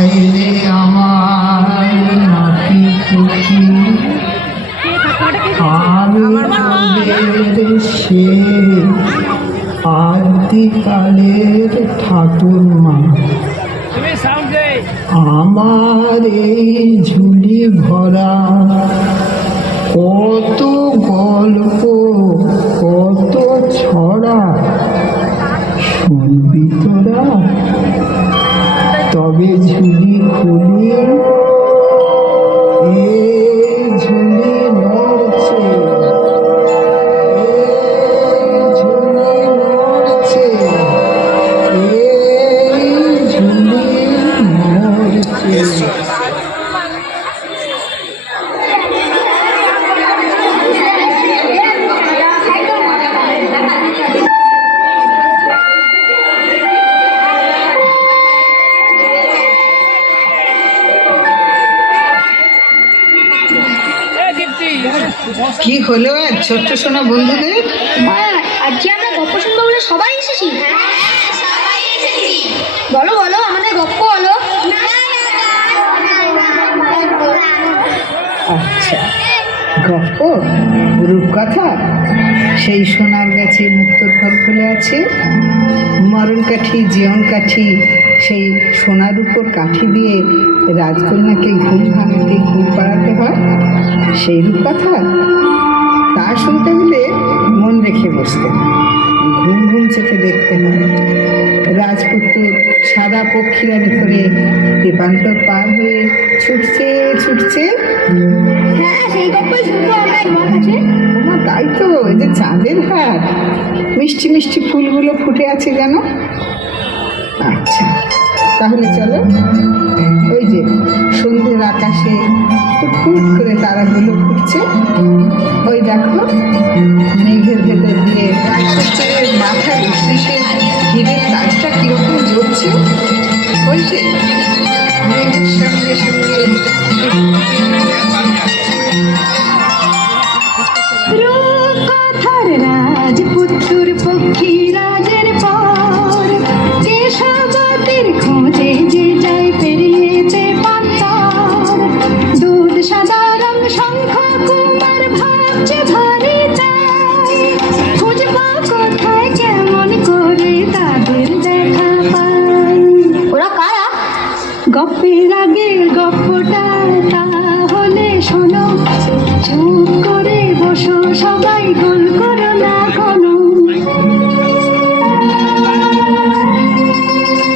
হায় রে আমার নাতি পুতি, আমি তোদের সে আদিকালের ঠাকুর মা। আমার এই ঝুলি ভরা কত গল্প, কত ছড়া শুনবি তোরা? তবে ঝুলি খুলি, এই ঝুলি নড়ছে, এই ঝুলি নড়ছে, এই ঝুলি নড়ছে। কি হলো আর ছোট্ট সোনা বন্ধুদের? আজকে আমরা গল্প শুনবো বলে সবাই এসেছি। বলো বলো, আমাদের গল্প বলো। আচ্ছা, গল্প রূপকথা। সেই সোনার গাছে মুক্তোর ফল ফুলে আছে, মরণ কাঠি জীবন কাঠি, সেই সোনার উপর কাঠি দিয়ে রাজকন্যাকে ঘুম ভাঙাতে ঘুম পাড়াতে হয়, সেই রূপকথা। তা শুনতে হলে মন রেখে বসতে হয়, ঘুম ঘুম চোখে দেখতে হয়। রাজপুত্র সাদা পক্ষীরানি করে দীপান্তর পার হয়ে ছুটছে ছুটছে। হ্যাঁ, সেই গল্পই শুনবো আমরা তোমার কাছে। তাই তো, এই যে চাঁদের হাট, মিষ্টি মিষ্টি ফুলগুলো ফুটে আছে জানো? আচ্ছা, তাহলে চলো। ওই যে সন্ধ্যের আকাশে ফুটফুট করে তারাগুলো ফুটছে, ওই দেখো মেঘের ভেতর দিয়ে রাজপুত্রের মাথায় উঠে হীরের তাজটা কিরকম জ্বলছে। ওই যে মেঘের সঙ্গে সঙ্গে রূপকথার রাজপুত্র পক্ষী রাজের পর, কেশবতীর খোঁজে যে যায় পেরিয়েছে পাতার। দুধ সাদা রং শঙ্খ কুমার ভাবছে ভারী চাই, খুঁজবো কোথায় কেমন করে তাদের দেখা পাই। ওরা কারা? গপ্পের আগের গপ্পটা তাহলে শোনো, চুপ করে বসো সবাই, গোল করো না কোনো।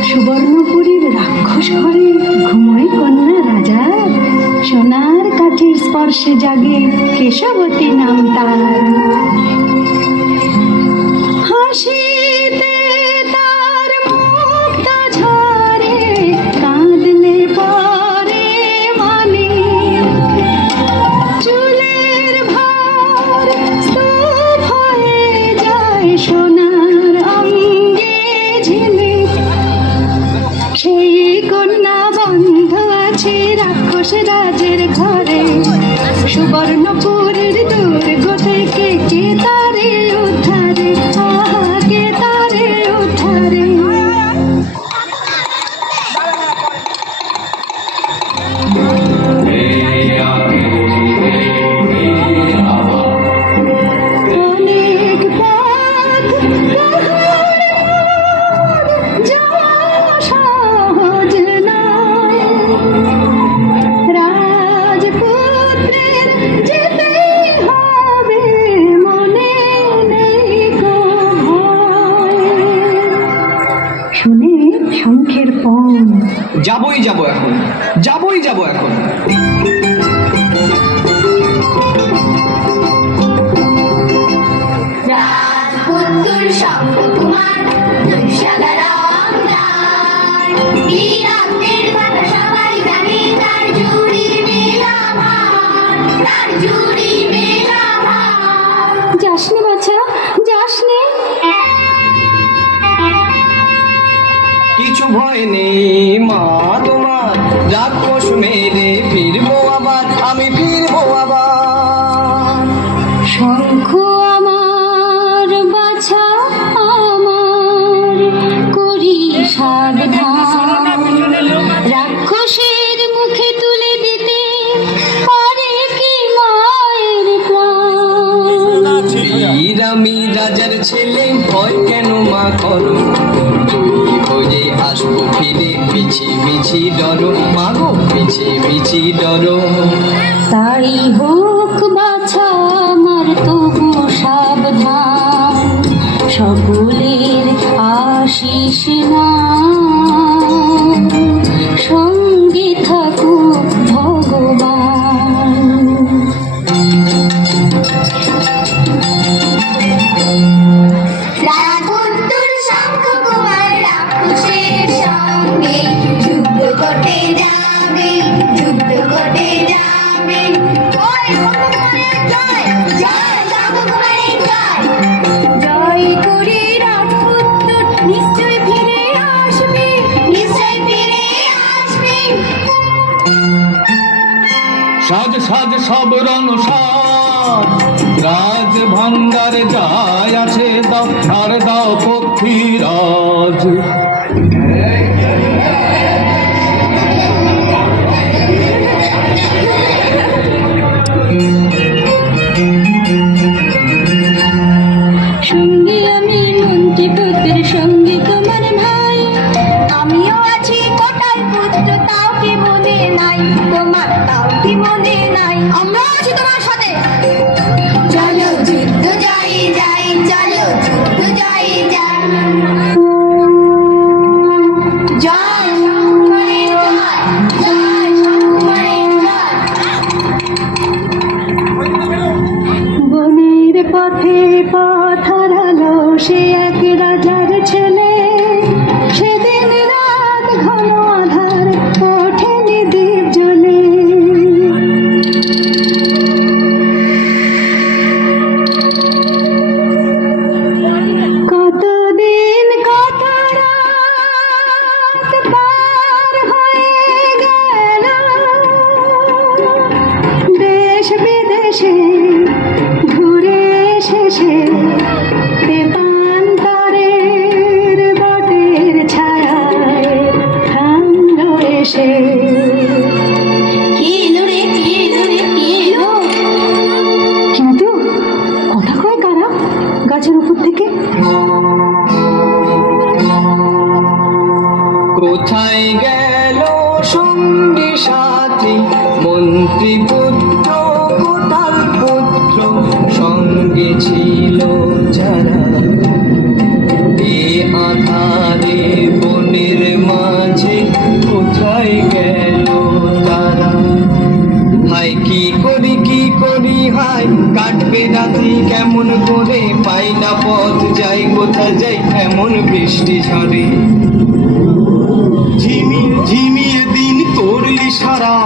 সুবর্ণপুরীর রাক্ষস ঘরে ঘুমোয় কন্যা রাজা, সোনার কাঠির স্পর্শে জাগে কেশবতী নাম তার। হাসিতে তার মুক্তা ঝরে, কাঁদলে পরে মানে চুলের ভার স্তূপ হয়ে যায় সোনার অঙ্গে ঝিলিক। সেই কন্যা বন্ধ আছে রাক্ষস রাজের ঘরে, সুবর্ণপুরের দুর্গ থেকে কে তারে উদ্ধারে, আহা কে তারে উদ্ধারে। অনেক পথ যাওয়া সহজ নয়, রাজপুত্রের যেতেই হবে, মনে নেই কো ভয়। শুনে শঙ্খের পণ, যাবই যাব এখন, যাবই যাব এখন। রাজপুত্র শঙ্খকুমার দুই সাদা রং তার, বীরত্বের কথা সবাই জানে, তার জুড়ি মেলা ভার, তার জুড়ি মেলা ভার। যাসনি বাচ্চা, যাসনি। কিছু ভয় নেই মা তোমার, রাক্ষস মেরে ফিরবো আবার, আমি ফিরবো আবার। শঙ্খ আমার বাছা আমার, করি সাবধান, রাক্ষস মানুষের মুখে তুলে দিতে পারে কি মায়ের প্রাণ। আমি রাজার ছেলে, ভয় কেন মা করো, তুই হয়ে আসবো ফিরে, মিছি মিছি ডরো মাগো, মিছি মিছি ডরো। তাই হোক বাছা আমার তবু সাবধান, সকলের আশিস না সঙ্গে থাকুক ভগবান। রাজপুত্র শঙ্খকুমার রাক্ষসের সঙ্গে যুদ্ধ করতে যাবে, যুদ্ধ করতে যাবে। ওই শঙ্খকুমারের জয়, জয় শঙ্খকুমারের জয়। জয় করে রাজপুত্র নিশ্চয় ফিরে আসবে, নিশ্চয় ফিরে আসবে। সাজ সাজ সব রণ সাজ, রাজ ভান্ডারে যায় আছে, দাও আর দাও পক্ষীরাজ। সঙ্গে আমি মন্ত্রীপুত্রের সঙ্গে তোমার ভাই, আমিও আছি কোটাল পুত্র, তাও কি মনে নাই তোমার, তাও কি মনে নাই? আমরা আছি তোমার সাথে। চলো যুদ্ধ যাই যাই, চলো যুদ্ধ যাই যাই। জয় শঙ্করের জয়, জয় শঙ্করের জয়। বনের পথে পথ হারালো সে এক রাজার ছেলে, সেদিন রাত ঘন আধার ওঠেনি দ্বীপ জ্বলে। কতদিন কত রাত পার হয়ে গেল, দেশ বিদেশে ঘুরে শেষে দেবান্তরের বটের ছায়ায় থামলো এসে। কি এলো রে, কি এলো রে, কি এলো? কিন্তু কথা কয় কারা গাছের উপর থেকে? কোথায় গেল সঙ্গী সাথী, মন্ত্রী পুত্র কোটাল পুত্র, সঙ্গে ছিল যারা, এ আধারে বনের মাঝে কোথায় গেল তারা। হায় কি করি হায়, কাটবে রাতি কেমন করে, পাই না পথ যাই কোথায় যাই, এমন বৃষ্টি ঝরে। ঝিমিয়ে দিন করলি সারা,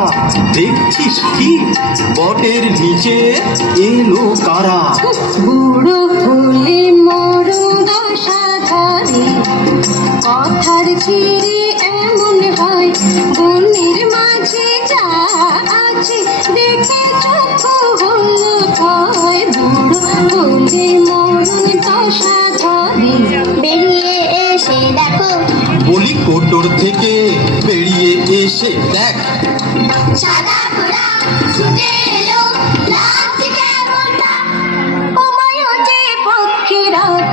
দেখছিস কি বটের নিচে এলো কারা। বুড়ো ফুলে মরু দশা ধরে, কথার ছিঁড়ে এমন হয়, বনের মাঝে যা আছে দেখে চক্ষু হলো ভয়। বুড়ো ফুলে মরু দশা ধরে, বেরিয়ে এসে দেখো, বলি কোটর থেকে বেরিয়ে এসে দেখ, সাদা ঘোড়া ছুটে এলো, লাগছে কেমন ডাক। আমায় যে পক্ষীরাজ,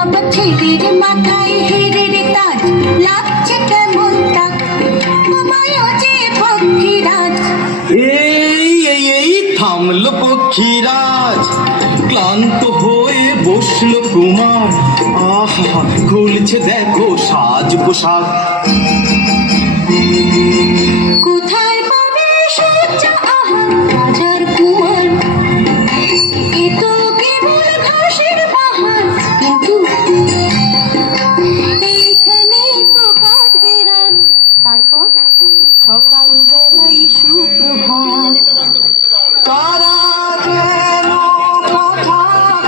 আমার ছেলের মাথায় হেরের তাজ, লাগছে কেমন তাক। আমায় যে পক্ষীরাজ, এই থামলো পক্ষীরাজ, ক্লান্ত হয়ে বসলো কুমার। আহা খুলছে দেখো সাজ পোশাক। কোথায় পাবে সূর্য আহা রাজার কুমার, এ তো কেবল ঘাসের বাহার। কিন্তু এইখানে তো কাটবে রাত, তারপর সকাল বেলায় সুপ্রভাত। কারা যেন কথা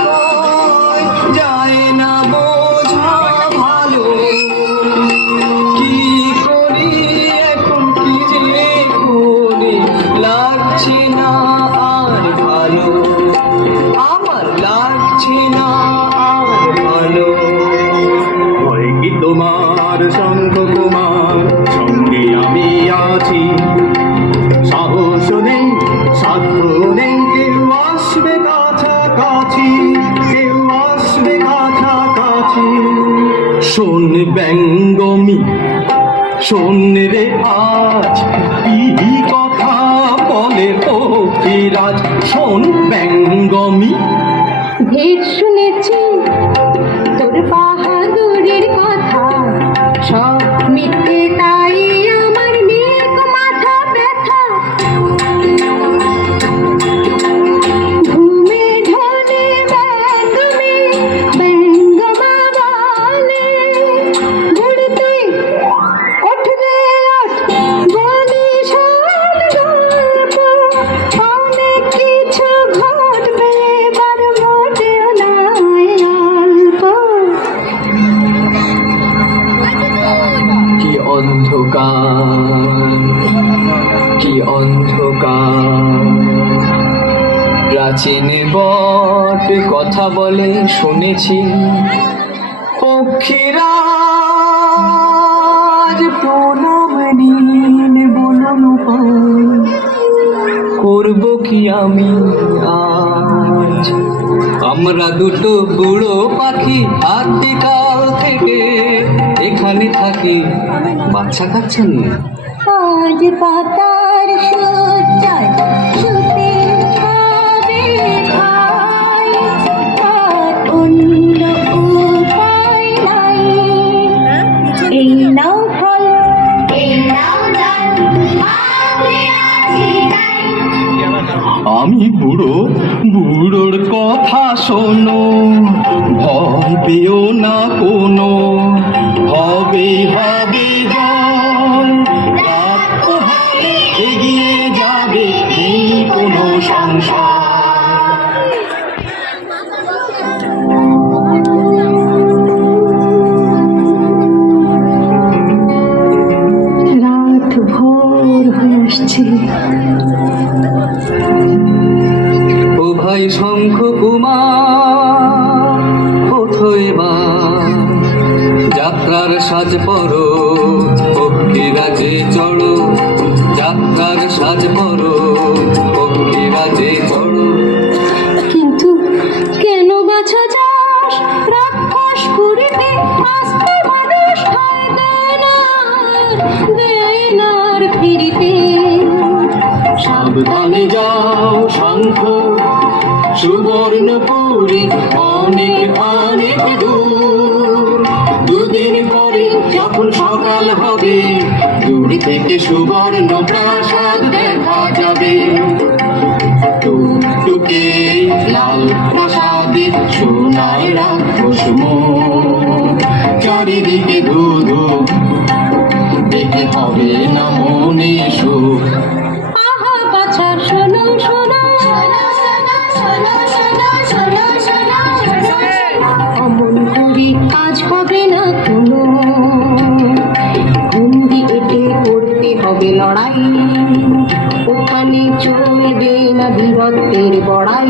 কয়, যায় না বোঝা ভালো, কি করি এখন কি যে করি, লাগছে না আর ভালো, আমার লাগছে না আর ভালো। হয় কি তোমার শঙ্খ কুমার, সঙ্গে আমি আছি, সাহস নেই সাধ্য নেই, কেউ আসবে কাছাকাছি, কেউ আসবে কাছাকাছি। শোন ব্যঙ্গমি শোন রে আজ, কি কথা বলে পক্ষীরাজ। শোন ব্যঙ্গমি ঢের শুনেছি তোর বাহাদুরের কথা, সব মিথ্যে তাই আমার নেক মাথা ব্যথা। ঘুমে ঢলে ব্যঙ্গমে ব্যঙ্গমা বলে, ঘুরতে উঠবে বলি শোন গল্প, অনেক কিছু ঘটবে এবার মোটেও নয় অল্প। কি অন্ধকার, কি অন্ধকার। প্রাচীন বট কথা বলে শুনেছি, পক্ষীরাজ প্রণাম নিন বলুন করব কি আমি আজ। আমরা দুটো বুড়ো পাখি আদিকাল থেকে এখানে থাকি, বাচ্চা কাচ্চা নিয়ে। আজ পাতার সজ্জায় শুতে হবে ভাই, আর অন্য উপায় নাই। এই নাও ফল, এই নাও জল, আমি আছি তাই। আমি বুড়ো, বুড়োর কথা শোনো, ভয় পেও না কোনো, হবে হবে জয়, রাত পোহালে এগিয়ে যাবে এই কোনো সংসার। রাত ভোর হয়ে আসছে। ও ভাই শঙ্খ কুমার ওঠো এবার, যাত্রার সাজ পরো পক্ষীরাজে চড়ো, যাত্রার সাজ পরো পক্ষীরাজে চড়ো। কিন্তু কেন বাছা যাস রাক্ষস পুরীতে, আস্ত মানুষ হয় দেনার ফিরিতে। সাবধানে যাও শঙ্খ সুবর্ণপুরী, অনেক অনেক দূর। দুদিন পরে যখন সকাল হবে, দূর থেকে সুবর্ণ প্রাসাদ দেখা যাবে। টুকটুকে লাল প্রাসাদে সোনার রাক্ষস মুখ, চারিদিকে ধুধু, দেখে হবে না মনে সুখ। আহা বাছা শোনো শোনো, অমন করে কাজ হবে না কোনো, গুন্ডি এটে করতে হবে লড়াই, ওখানে চলবে না বীরত্বের বড়াই।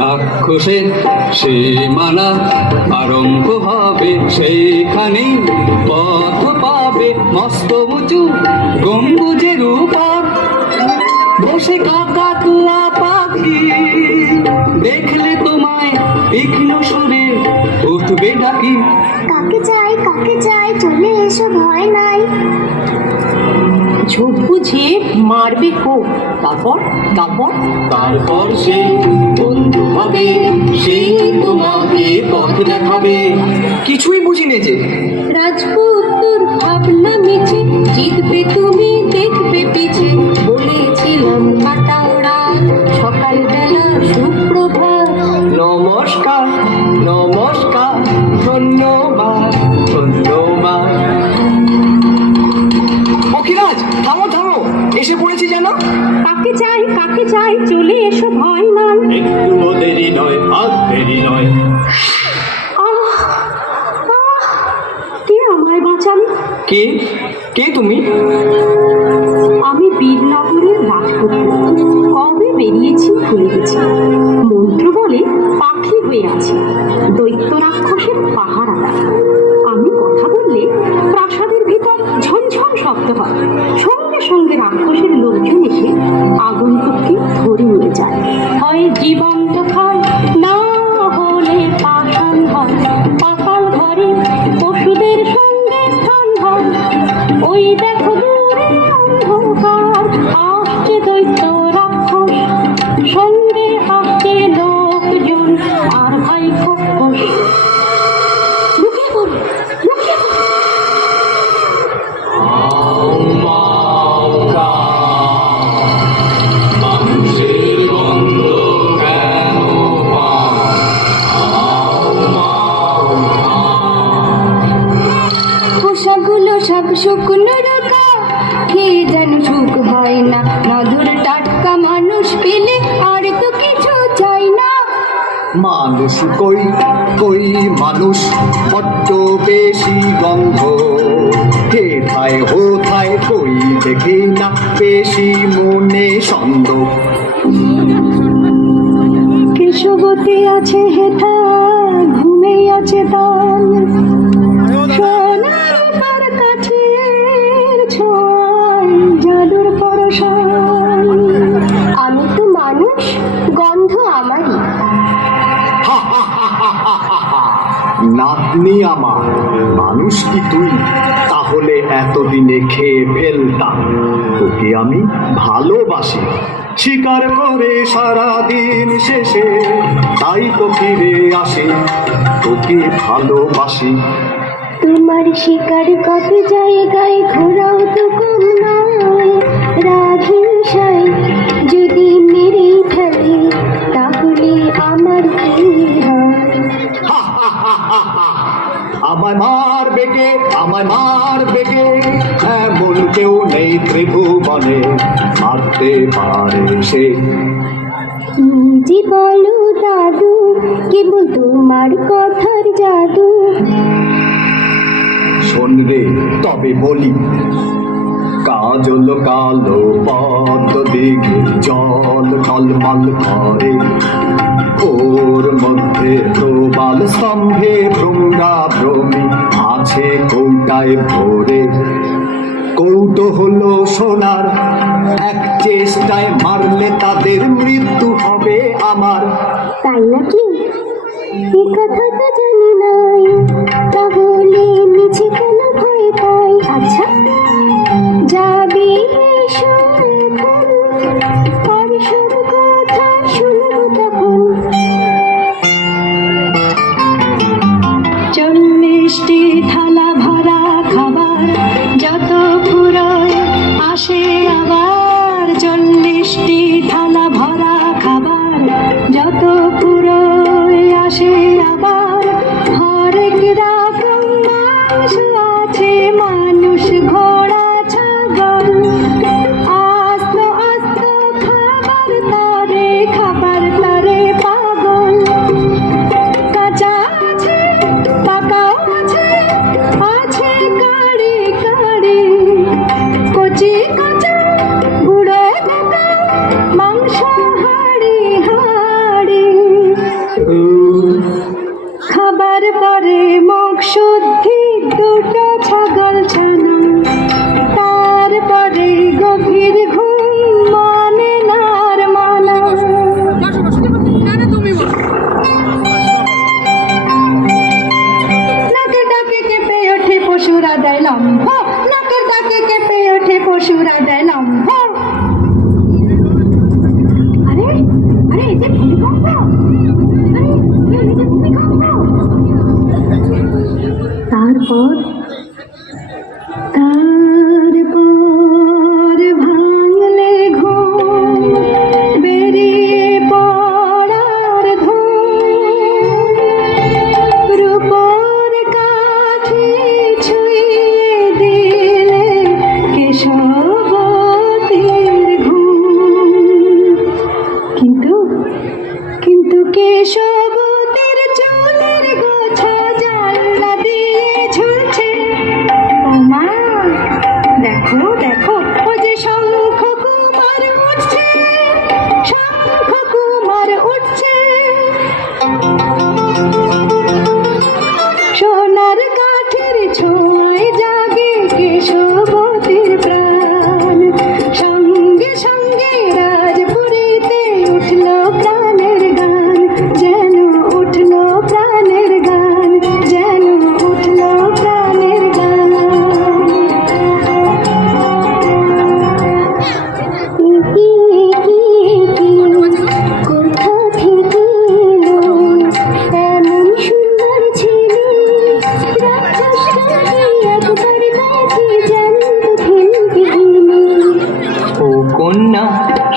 রাক্ষসের সীমানা আরম্ভ হবে, সেইখানেই পথ পাবে মস্ত উঁচু গম্বুজের উপর বসে কাকাতুয়া পাখি। দেখলে তোমায় তীক্ষ্ণ সুরে উঠবে ডাকি, কাকে চাই চলে এসো ভয় নাই। ঝোপ বুঝিয়ে মারবে হোক, তারপর তারপর তারপর সে বন্ধু হবে, সেই তোমাকে পথ দেখাবে। কিছুই বুঝিনে যে রাজপুত্র ভাবনা মিছে, জিতবে তুমি দেখবে পিছে। বলেছিলাম কাটাও রাত, সকালবেলা সুপ্রভাত। নমস্কার নমস্কার, ধন্যবাদ ধন্যবাদ। পক্ষীরাজ থামো থামো, এসে পড়েছি জানো। কাকে চাই চলে এসো ভয় নাই। একটু দেরি নয়, আর দেরি নয়। কে আমায় বাঁচান? কে কে তুমি? আমি বীরনগরের রাজপুত্র, কবে বেরিয়েছি ভুলে গেছি। মন্ত্র বলে পাখি হয়ে আছি, দৈত্য রাক্ষসের পাহারাদার। আমি কথা বললে প্রাসাদের ভিতর ঝনঝন শব্দ হয়, সঙ্গে সঙ্গে রাক্ষসের লোকজন এসে আগন্তুককে ধরে নিয়ে যায়। হয় জীবন্ত খায়, না হলে পাষাণ হয়। পাতাল ঘরে পশুদের সঙ্গে স্থান হয়। ওই দেখো দূরে অন্ধকার, আসছে দৈত্য রাক্ষস, সঙ্গে আসছে লোকজন আর ভাই খোকস। লুকিয়ে পড়ো, লুকিয়ে পড়ো। মানুষের গন্ধ কেন পোষাগুলো সব শুকনো রোগা, খেয়ে যেন সুখ হয় না। মধুর টাটকা মানুষ পেলে আর তো কিছু চাই না। মানুষ কই কই মানুষ বড্ড বেশি গন্ধ, হেথায় হোথায় কই দেখি না বেশি মনে সন্দেহ। কেশবতী আছে হেথা, ঘুমেই আছে দান, সোনার পার কাঠের ছোঁয়ায় জাদুর পরশান। আমি তো মানুষ, গন্ধ আমারই। নাতনি আমার, মানুষ কি তুই? তাহলে এতদিনে খেয়ে ফেলতাম। তোকে আমি ভালোবাসি, শিকার করে সারাদিন শেষে তাই তো ফিরে আসি, তোকে ভালোবাসি। তোমার শিকার কত জায়গায় ঘোরাও তো কম নয়। রাগ হিংসায় যদি মেরে ফেলে তাহলে আমার কি হয়? আমায় মারবে কে, আমায় মারবে কে? এমন কেউ নেই ত্রিভুবনে মারতে পারে সে। জি বলো দাদু, কেবল তোমার কথার জাদু। শোন রে তবে বলি, কাজল কালো পদ্ম দিঘে জল টলমল করে, ওর মধ্যে প্রবাল স্তম্ভে ভ্রমরা ভ্রমি আছে কৌটায় ভরে। কৌটো হলো সোনার, এক চেষ্টায় মারলে তাদের মৃত্যু হবে আমার। তাই নাকি? এ কথা তো জানি নাই, তাহলে নিচে কেন ভয় পাই? আচ্ছা যাবে এসো এখন, আর সব কথা শুনবো তখন। 40টি থালা ভরা খাবার, যত ফুরোয় আসে আবার। 40টি থালা ভরা খাবার, যত ফুরোয় আসে আবার। হরেক রকম মাংস আছে, মানুষ ঘোড়া ছাগল। আস্ত আস্ত খাবার তারে পাগল। কাঁচা আছে, পাকাও আছে, আছে কাড়ি কাড়ি। কচি কাঁচা বুড়ো কাকা, মাংস হাড়ি হাড়ি। খাবার পরে মুখ শুদ্ধি, দুটো ছাগল ছানা। তারপরে গভীর ঘুম, মানে নার মানা। নাকের ডাকে কেঁপে ওঠে পশুরা দেয় লম্ভ, নাকের ডাকে কেঁপে ওঠে পশুরা দেয় লম্ভ। আরে আরে এই যে ভূমিকম্প, আরে এই যে ভূমিকম্প। তারপর ভাঙলে ঘুম, বেরিয়ে পড়ার ধুম। রূপোর কাঠি ছুঁয়ে দিলে কেশব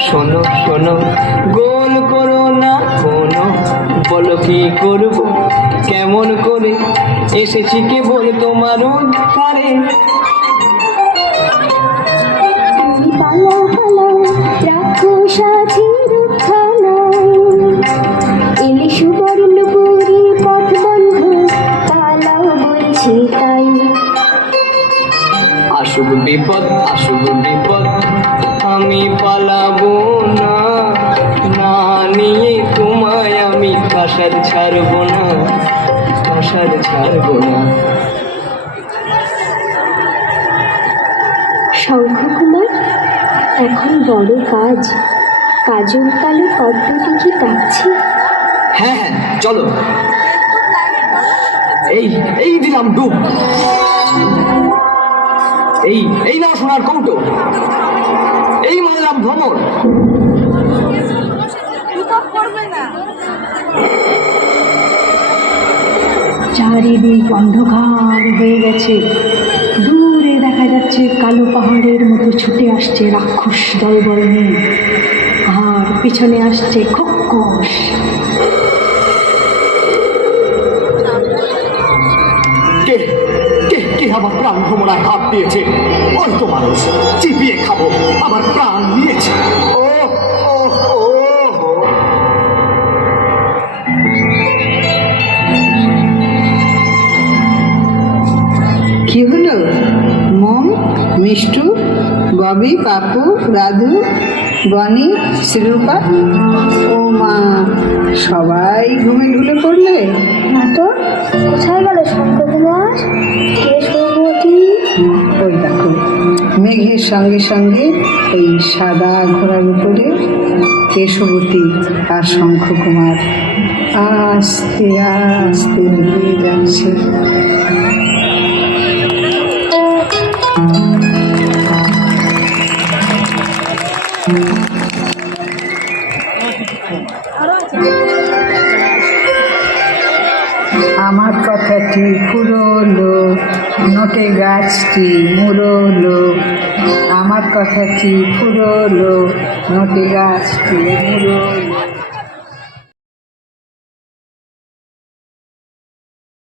শোনো শোনো গোল করো না কোনো, বলো কি করব কেমন করে, এসেছি কেবল তোমার উদ্ধারে। তুমি পালাও পালাও রাক্ষস আছে রুখানায়, এলে সুবর্ণপুরী পথ বন্ধ, পালাও বলছি তাই। আসুক বিপদ আসুক বিপদ আমি পালাবো না, না নিয়ে তোমায় আমি কাসার ছাড়বো না, কাসার ছাড়বো না। শঙ্খকুমার, এখন বড় কাজ, কাজল তালে পদ্মটি কি ডাকছে? হ্যাঁ হ্যাঁ চলো, এই এই দিলাম ডুব, এই এই নাও সোনার কৌটো, এই মানলাম ভ্রমণ। চারিদিক অন্ধকার হয়ে গেছে, দূরে দেখা যাচ্ছে কালো পাহাড়ের মতো ছুটে আসছে রাক্ষস দলবল নিয়ে, আর পিছনে আসছে খোকস। কে কে কে আমার প্রাণ ভ্রমণায় হাত দিয়েছে? ওই তো মানুষ, চিপিয়ে খাবো, আমার প্রাণ নিয়েছে। ও ও ও ও। কি হলো? মম, মিষ্টু, ববি, পাপু, রাধু, বনি, শ্রীরূপা, ও মা, সবাই ঘুমে ঢুলে পড়লে? না তো, কোথায় গেল শঙ্করকুমার, কেশবতী? ওই দেখো, মেঘের সঙ্গে সঙ্গে ওই সাদা ঘোড়ার উপরে কেশবতী আর শঙ্খকুমার আস্তে আস্তে এগিয়ে যাচ্ছে। আমার কথাটি ফুরলো, নোটে গাছটি মুড়লো, আমার কথাটি ফুরলো, নোটে গাছটি মুড়লো।